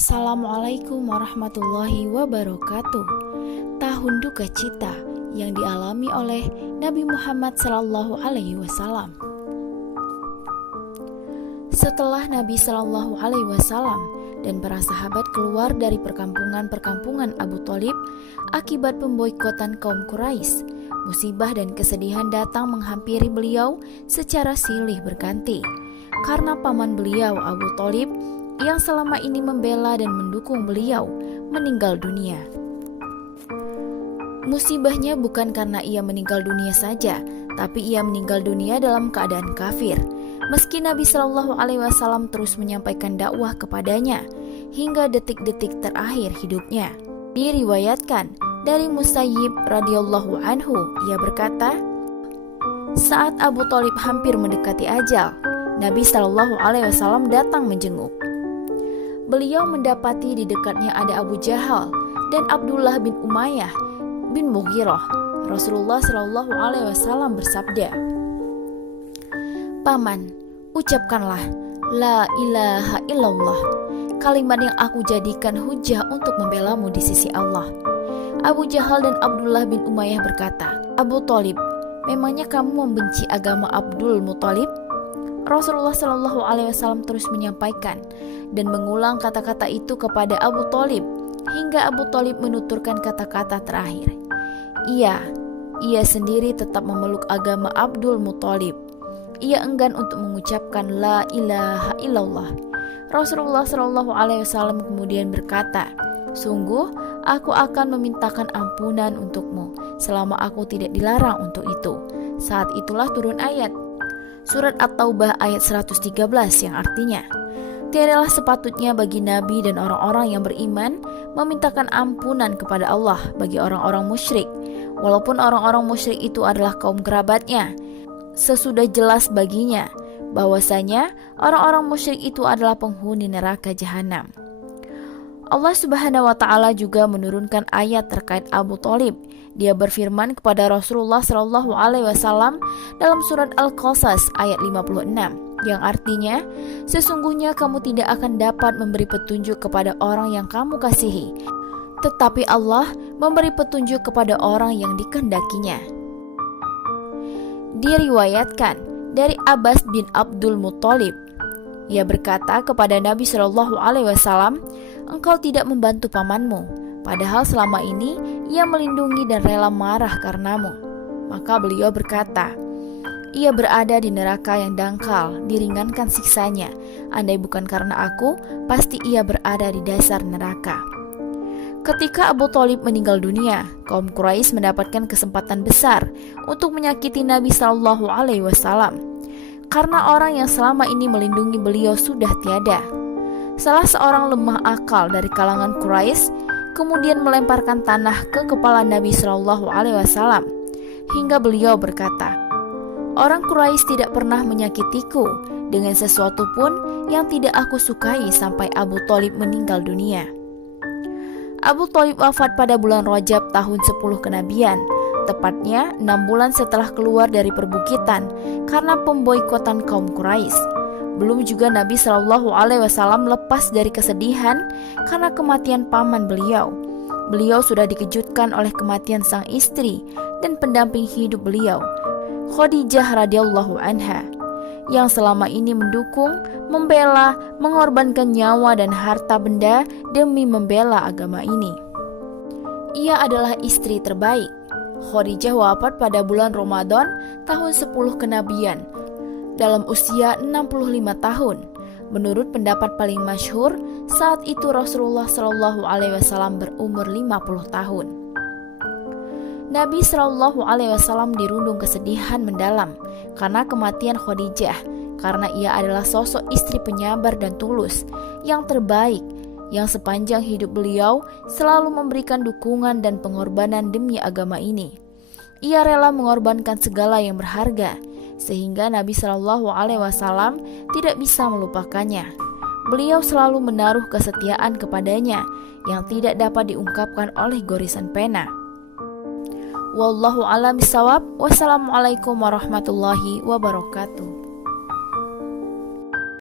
Assalamualaikum warahmatullahi wabarakatuh. Tahun duka cita yang dialami oleh Nabi Muhammad SAW. Setelah Nabi SAW dan para sahabat keluar dari perkampungan Abu Thalib akibat pemboikotan kaum Quraisy, musibah dan kesedihan datang menghampiri beliau secara silih berganti karena paman beliau Abu Thalib yang selama ini membela dan mendukung beliau meninggal dunia. Musibahnya bukan karena ia meninggal dunia saja, tapi ia meninggal dunia dalam keadaan kafir. Meski Nabi SAW terus menyampaikan dakwah kepadanya hingga detik-detik terakhir hidupnya. Diriwayatkan dari Musayyib radhiyallahu anhu, ia berkata, saat Abu Thalib hampir mendekati ajal, Nabi SAW datang menjenguk. Beliau mendapati di dekatnya ada Abu Jahal dan Abdullah bin Umayyah bin Mughirah. Rasulullah SAW bersabda, "Paman, ucapkanlah La ilaha illallah, kalimat yang aku jadikan hujah untuk membelamu di sisi Allah." Abu Jahal dan Abdullah bin Umayyah berkata, "Abu Thalib, memangnya kamu membenci agama Abdul Muthalib?" Rasulullah SAW terus menyampaikan dan mengulang kata-kata itu kepada Abu Thalib hingga Abu Thalib menuturkan kata-kata terakhir. Ia sendiri tetap memeluk agama Abdul Muthalib. Ia enggan untuk mengucapkan La ilaha illallah. Rasulullah SAW kemudian berkata, "Sungguh aku akan memintakan ampunan untukmu selama aku tidak dilarang untuk itu." Saat itulah turun ayat Surat At-Taubah ayat 113 yang artinya, tiadalah sepatutnya bagi Nabi dan orang-orang yang beriman memintakan ampunan kepada Allah bagi orang-orang musyrik, walaupun orang-orang musyrik itu adalah kaum kerabatnya. Sesudah jelas baginya bahwasanya orang-orang musyrik itu adalah penghuni neraka jahanam. Allah Subhanahu wa taala juga menurunkan ayat terkait Abu Thalib. Dia berfirman kepada Rasulullah SAW dalam surat Al-Qasas ayat 56 yang artinya, sesungguhnya kamu tidak akan dapat memberi petunjuk kepada orang yang kamu kasihi, tetapi Allah memberi petunjuk kepada orang yang dikehendakinya. Diriwayatkan dari Abbas bin Abdul Muthalib, ia berkata kepada Nabi SAW, "Engkau tidak membantu pamanmu, padahal selama ini ia melindungi dan rela marah karenamu." Maka beliau berkata, "Ia berada di neraka yang dangkal, diringankan siksanya. Andai bukan karena aku, pasti ia berada di dasar neraka." Ketika Abu Thalib meninggal dunia, kaum Quraisy mendapatkan kesempatan besar untuk menyakiti Nabi SAW karena orang yang selama ini melindungi beliau sudah tiada. Salah seorang lemah akal dari kalangan Quraisy kemudian melemparkan tanah ke kepala Nabi SAW hingga beliau berkata, "Orang Quraisy tidak pernah menyakitiku dengan sesuatu pun yang tidak aku sukai sampai Abu Thalib meninggal dunia." Abu Thalib wafat pada bulan Rajab tahun 10 kenabian, tepatnya 6 bulan setelah keluar dari perbukitan karena pemboikotan kaum Quraisy. Belum juga Nabi SAW lepas dari kesedihan karena kematian paman beliau. Beliau sudah dikejutkan oleh kematian sang istri dan pendamping hidup beliau, Khadijah radhiyallahu anha, yang selama ini mendukung, membela, mengorbankan nyawa dan harta benda demi membela agama ini. Ia adalah istri terbaik. Khadijah wafat pada bulan Ramadan tahun 10 kenabian dalam usia 65 tahun. Menurut pendapat paling masyhur, saat itu Rasulullah SAW berumur 50 tahun. Nabi SAW dirundung kesedihan mendalam karena kematian Khadijah, karena ia adalah sosok istri penyabar dan tulus yang terbaik, yang sepanjang hidup beliau selalu memberikan dukungan dan pengorbanan demi agama ini. Ia rela mengorbankan segala yang berharga, sehingga Nabi SAW tidak bisa melupakannya. Beliau selalu menaruh kesetiaan kepadanya yang tidak dapat diungkapkan oleh gorisan pena. Wallahu a'lam bishawab. Wassalamualaikum warahmatullahi wabarakatuh.